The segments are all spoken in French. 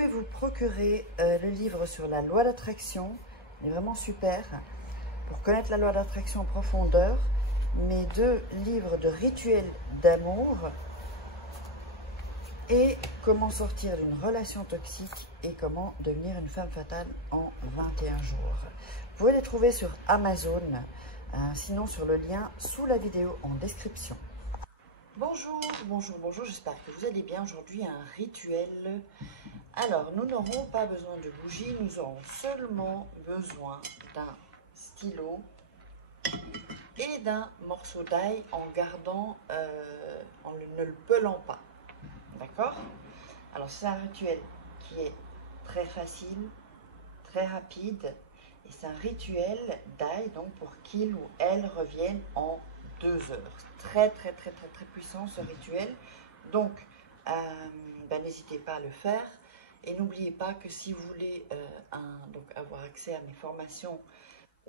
pouvez vous procurer le livre sur la loi d'attraction. Il est vraiment super pour connaître la loi d'attraction en profondeur. Mes 2 livres de rituels d'amour et comment sortir d'une relation toxique et comment devenir une femme fatale en 21 jours. Vous pouvez les trouver sur Amazon, sinon sur le lien sous la vidéo en description. Bonjour, j'espère que vous allez bien. Aujourd'hui, un rituel. Alors, nous n'aurons pas besoin de bougies, nous aurons seulement besoin d'un stylo et d'un morceau d'ail en gardant, en ne le pelant pas. D'accord? Alors, c'est un rituel qui est très facile, très rapide, et c'est un rituel d'ail, donc pour qu'il ou elle revienne en 2 heures. Très puissant ce rituel. Donc, n'hésitez pas à le faire. Et n'oubliez pas que si vous voulez avoir accès à mes formations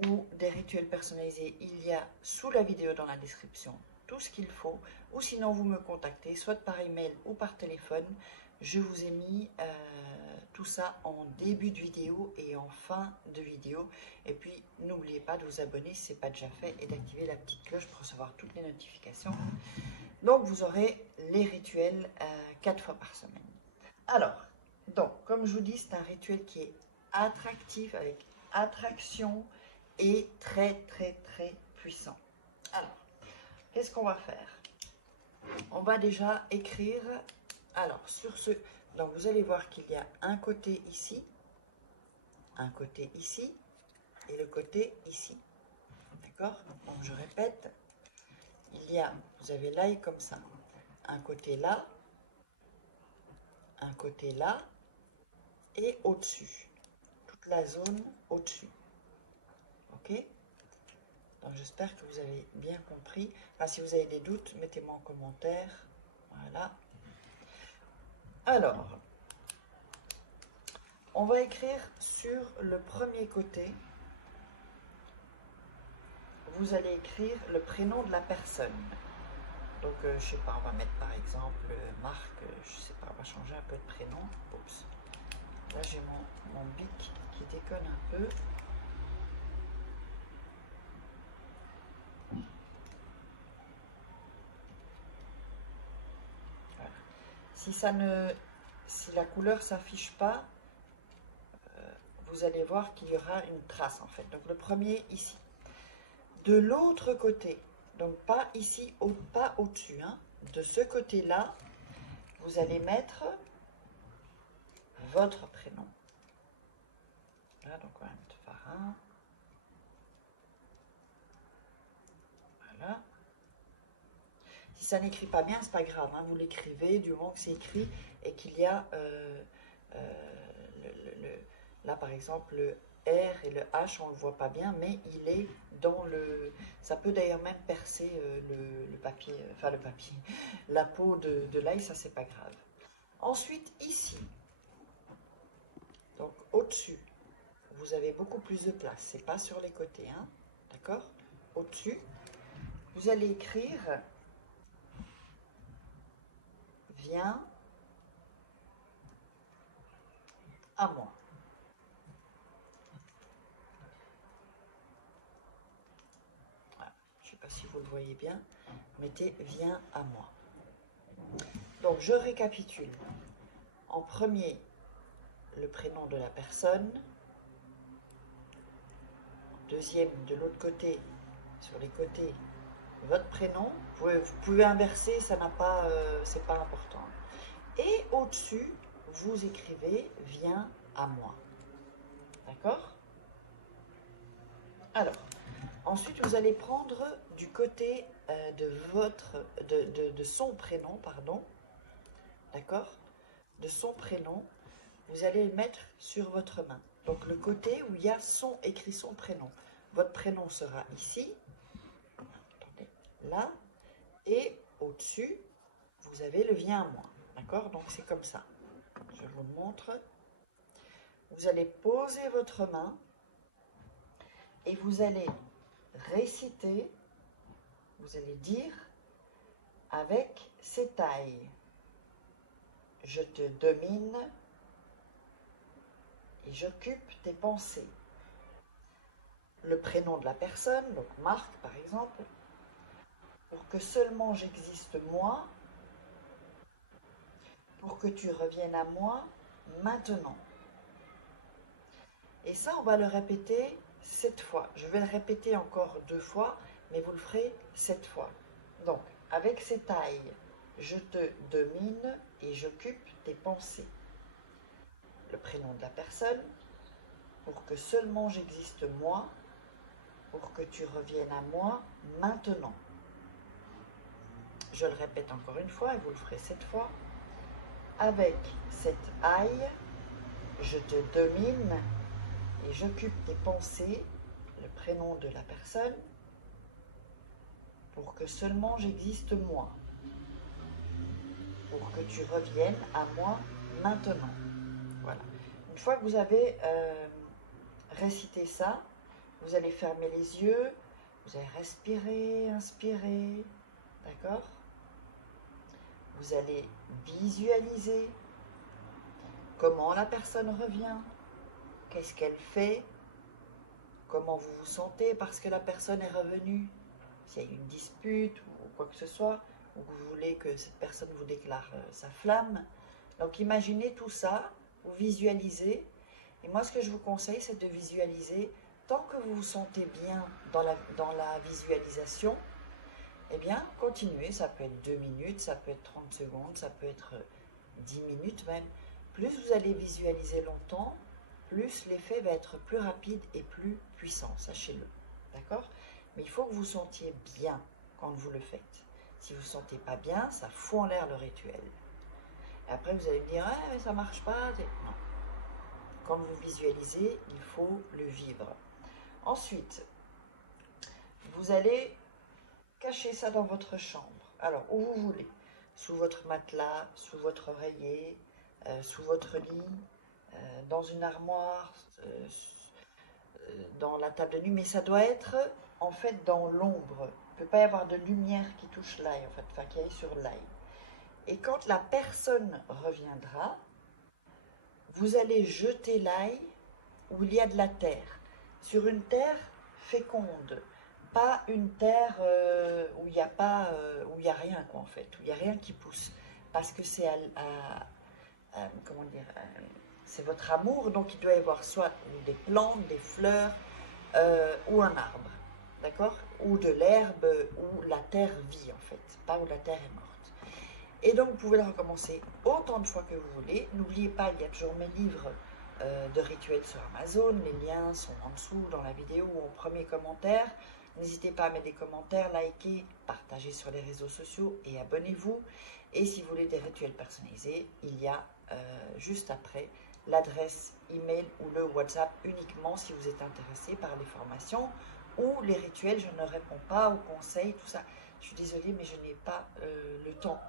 ou des rituels personnalisés, il y a sous la vidéo dans la description tout ce qu'il faut. Ou sinon, vous me contactez, soit par email ou par téléphone. Je vous ai mis tout ça en début de vidéo et en fin de vidéo. Et puis, n'oubliez pas de vous abonner si ce n'est pas déjà fait et d'activer la petite cloche pour recevoir toutes les notifications. Donc, vous aurez les rituels 4 fois par semaine. Alors, donc, comme je vous dis, c'est un rituel qui est attractif, avec attraction et très puissant. Alors, qu'est-ce qu'on va faire? On va déjà écrire. Alors, sur ce, donc vous allez voir qu'il y a un côté ici et le côté ici. D'accord? Donc, je répète, vous avez l'ail comme ça. Un côté là, et au-dessus. Toute la zone au-dessus. Ok? Donc, j'espère que vous avez bien compris. Enfin, si vous avez des doutes, mettez-moi en commentaire. Voilà. Alors, on va écrire sur le premier côté. Vous allez écrire le prénom de la personne. Donc, je sais pas, on va mettre par exemple Marc, je sais pas, on va changer un peu de prénom. Oups. Là, j'ai mon bic qui déconne un peu. Voilà. Si la couleur s'affiche pas, vous allez voir qu'il y aura une trace en fait. Donc, le premier ici. De l'autre côté, donc pas ici, pas au-dessus, hein, de ce côté-là, vous allez mettre votre prénom. Là, donc on va mettre Farah. Voilà. Si ça n'écrit pas bien, c'est pas grave, hein, vous l'écrivez du moment que c'est écrit et qu'il y a là par exemple le R et le H, on ne le voit pas bien, mais il est dans le... Ça peut d'ailleurs même percer le papier, enfin le papier, la peau de l'ail, ça c'est pas grave. Ensuite, ici, donc au-dessus, vous avez beaucoup plus de place, c'est pas sur les côtés, hein, d'accord? Au-dessus, vous allez écrire « Viens à moi ». Je ne sais pas si vous le voyez bien, mettez « Viens à moi ». Donc, je récapitule. En premier, le prénom de la personne. Deuxième, de l'autre côté, sur les côtés, votre prénom. Vous pouvez inverser, ça n'a pas, c'est pas important. Et au-dessus, vous écrivez « Viens à moi ». D'accord? Alors, ensuite, vous allez prendre du côté de son prénom, pardon, d'accord? De son prénom, vous allez le mettre sur votre main. Donc, le côté où il y a écrit son prénom. Votre prénom sera ici, attendez, là, et au-dessus, vous avez le « Viens à moi ». D'accord? Donc, c'est comme ça. Je vous le montre. Vous allez poser votre main et vous allez réciter, vous allez dire avec ces tailles: je te domine, et j'occupe tes pensées. Le prénom de la personne, donc Marc par exemple, pour que seulement j'existe moi, pour que tu reviennes à moi maintenant. Et ça, on va le répéter 7 fois. Je vais le répéter encore 2 fois, mais vous le ferez 7 fois. Donc, avec ces tailles, je te domine et j'occupe tes pensées. Le prénom de la personne, pour que seulement j'existe moi, pour que tu reviennes à moi maintenant. Je le répète encore une fois et vous le ferez 7 fois. Avec cette aille, je te domine et j'occupe tes pensées, le prénom de la personne, pour que seulement j'existe moi, pour que tu reviennes à moi maintenant. Voilà. Une fois que vous avez récité ça, vous allez fermer les yeux, vous allez respirer, inspirer, d'accord? Vous allez visualiser comment la personne revient, qu'est-ce qu'elle fait, comment vous vous sentez parce que la personne est revenue, s'il y a eu une dispute ou quoi que ce soit, ou que vous voulez que cette personne vous déclare sa flamme. Donc imaginez tout ça, vous visualisez, et moi ce que je vous conseille c'est de visualiser, tant que vous vous sentez bien dans la visualisation, eh bien continuez, ça peut être 2 minutes, ça peut être 30 secondes, ça peut être 10 minutes même. Plus vous allez visualiser longtemps, plus l'effet va être plus rapide et plus puissant, sachez-le, d'accord? Mais il faut que vous sentiez bien quand vous le faites. Si vous ne sentez pas bien, ça fout en l'air le rituel. Et après, vous allez me dire, ah, mais ça ne marche pas. Non. Quand vous visualisez, il faut le vivre. Ensuite, vous allez cacher ça dans votre chambre. Alors, où vous voulez. Sous votre matelas, sous votre oreiller, sous votre lit, dans une armoire, dans la table de nuit, mais ça doit être en fait dans l'ombre. Il ne peut pas y avoir de lumière qui touche l'ail, en fait, enfin qui aille sur l'ail. Et quand la personne reviendra, vous allez jeter l'ail où il y a de la terre, sur une terre féconde, pas une terre où il n'y a pas, où il y a rien quoi en fait, où il n'y a rien qui pousse, parce que c'est comment dire, c'est votre amour, donc il doit y avoir soit des plantes, des fleurs ou un arbre, d'accord, ou de l'herbe où la terre vit en fait, pas où la terre est morte. Et donc vous pouvez le recommencer autant de fois que vous voulez. N'oubliez pas, il y a toujours mes livres de rituels sur Amazon, les liens sont en dessous dans la vidéo ou en premier commentaire. N'hésitez pas à mettre des commentaires, liker, partager sur les réseaux sociaux et abonnez-vous. Et si vous voulez des rituels personnalisés, il y a juste après l'adresse email ou le WhatsApp uniquement si vous êtes intéressé par les formations ou les rituels. Je ne réponds pas aux conseils, tout ça. Je suis désolée, mais je n'ai pas le temps